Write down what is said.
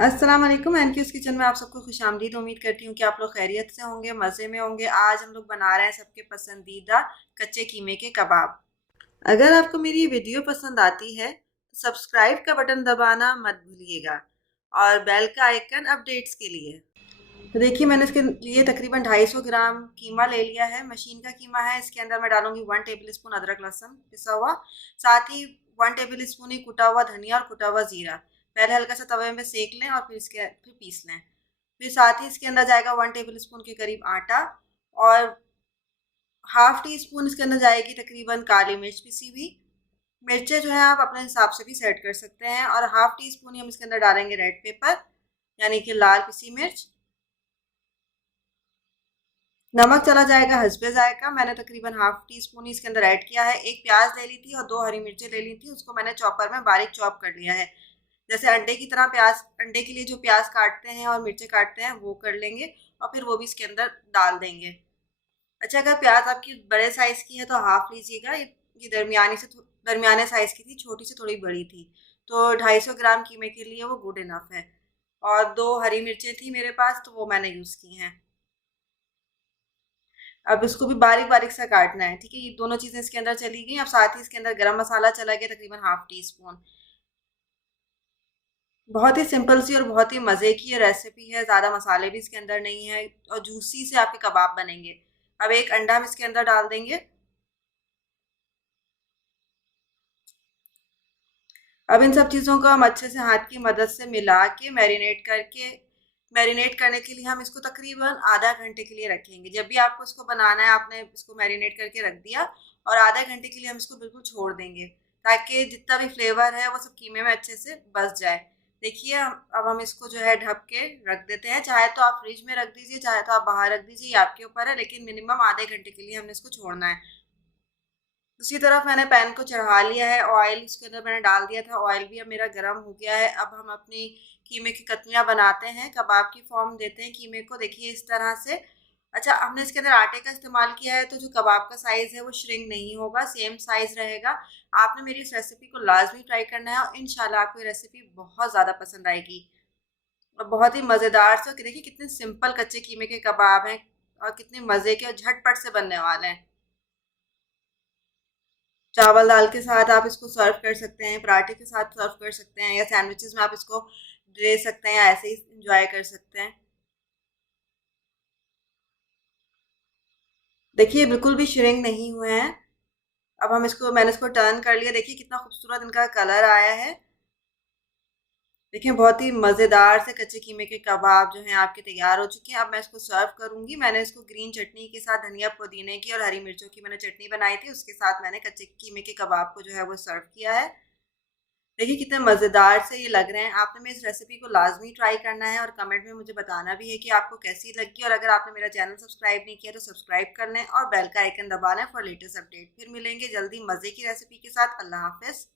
अस्सलाम वालेकुम। एनक्यूज़ किचन में आप सबको खुशामदीद। उम्मीद करती हूँ कि आप लोग खैरियत से होंगे, मज़े में होंगे। आज हम लोग बना रहे हैं सबके पसंदीदा कच्चे कीमे के कबाब। अगर आपको मेरी ये वीडियो पसंद आती है तो सब्सक्राइब का बटन दबाना मत भूलिएगा और बेल का आइकन अपडेट्स के लिए। तो देखिए, मैंने इसके लिए तकरीबन 250 ग्राम कीमा ले लिया है। मशीन का कीमा है। इसके अंदर मैं डालूंगी 1 टेबल स्पून अदरक लहसुन पिसा हुआ, साथ ही 1 टेबल स्पून ही कुटा हुआ धनिया और कुटा हुआ जीरा। पहले हल्का सा तवे में सेक लें और फिर पीस लें। फिर साथ ही इसके अंदर जाएगा 1 टेबल स्पून के करीब आटा, और हाफ टी स्पून इसके अंदर जाएगी तकरीबन काली मिर्च पिसी हुई। मिर्चें जो है आप अपने हिसाब से भी सेट कर सकते हैं। और हाफ टी स्पून ही हम इसके अंदर डालेंगे रेड पेपर, यानी कि लाल पिसी मिर्च। नमक चला जाएगा हस्बे जायका। मैंने तकरीबन हाफ टी स्पून ही इसके अंदर ऐड किया है। एक प्याज ले ली थी और 2 हरी मिर्चें ले ली थी, उसको मैंने चॉपर में बारीक चॉप कर लिया है। जैसे अंडे की तरह प्याज, अंडे के लिए जो प्याज काटते हैं और मिर्चें काटते हैं वो कर लेंगे, और फिर वो भी इसके अंदर डाल देंगे। अच्छा, अगर प्याज आपकी बड़े साइज़ की है तो हाफ लीजिएगा। ये दरमियाने साइज़ की थी, छोटी से थोड़ी बड़ी थी। तो 250 ग्राम कीमे के लिए वो गुड इनफ है। और 2 हरी मिर्चें थी मेरे पास तो वो मैंने यूज़ की हैं। अब इसको भी बारीक बारीक सा काटना है। ठीक है, ये दोनों चीज़ें इसके अंदर चली गई। अब साथ ही इसके अंदर गरम मसाला चला गया तकरीबन हाफ टी स्पून। बहुत ही सिंपल सी और बहुत ही मज़े की ये रेसिपी है। ज़्यादा मसाले भी इसके अंदर नहीं है और जूसी से आपके कबाब बनेंगे। अब एक अंडा हम इसके अंदर डाल देंगे। अब इन सब चीज़ों को हम अच्छे से हाथ की मदद से मिला के मैरिनेट करने के लिए हम इसको तकरीबन आधा घंटे के लिए रखेंगे। जब भी आपको इसको बनाना है आपने इसको मैरिनेट करके रख दिया और आधा घंटे के लिए हम इसको बिल्कुल छोड़ देंगे, ताकि जितना भी फ्लेवर है वो सब कीमे में अच्छे से बस जाए। देखिए, अब हम इसको जो है ढक के रख देते हैं। चाहे तो आप फ्रिज में रख दीजिए, चाहे तो आप बाहर रख दीजिए, ये आपके ऊपर है, लेकिन मिनिमम आधे घंटे के लिए हमने इसको छोड़ना है। दूसरी तरफ मैंने पैन को चढ़ा लिया है, ऑयल उसके अंदर मैंने डाल दिया था। ऑयल भी अब मेरा गर्म हो गया है। अब हम अपनी कीमे की कतलियाँ बनाते हैं, कबाब की फॉर्म देते हैं कीमे को। देखिए इस तरह से। अच्छा, हमने इसके अंदर आटे का इस्तेमाल किया है तो जो कबाब का साइज़ है वो श्रिंक नहीं होगा, सेम साइज़ रहेगा। आपने मेरी इस रेसिपी को लाजमी ट्राई करना है और इंशाल्लाह आपको ये रेसिपी बहुत ज़्यादा पसंद आएगी और बहुत ही मज़ेदार से। देखिए कितने सिंपल कच्चे कीमे के कबाब हैं और कितने मज़े के और झटपट से बनने वाले हैं। चावल दाल के साथ आप इसको सर्व कर सकते हैं, पराठे के साथ सर्व कर सकते हैं, या सैंडविचेस में आप इसको दे सकते हैं, या ऐसे ही इंजॉय कर सकते हैं। देखिए बिल्कुल भी श्रिंक नहीं हुए हैं। अब मैंने इसको टर्न कर लिया। देखिए कितना खूबसूरत इनका कलर आया है। देखिए बहुत ही मज़ेदार से कच्चे कीमे के कबाब जो हैं आपके तैयार हो चुके हैं। अब मैं इसको सर्व करूंगी। मैंने इसको ग्रीन चटनी के साथ, धनिया पुदीने की और हरी मिर्चों की मैंने चटनी बनाई थी, उसके साथ मैंने कच्चे कीमे के कबाब को जो है वो सर्व किया है। देखिए कितने मज़ेदार से ये लग रहे हैं। आपने मेरी इस रेसिपी को लाजमी ट्राई करना है और कमेंट में मुझे बताना भी है कि आपको कैसी लगी। और अगर आपने मेरा चैनल सब्सक्राइब नहीं किया तो सब्सक्राइब कर लें और बेल का आइकन दबा लें फॉर लेटेस्ट अपडेट। फिर मिलेंगे जल्दी मज़े की रेसिपी के साथ। अल्लाह हाफ़िज़।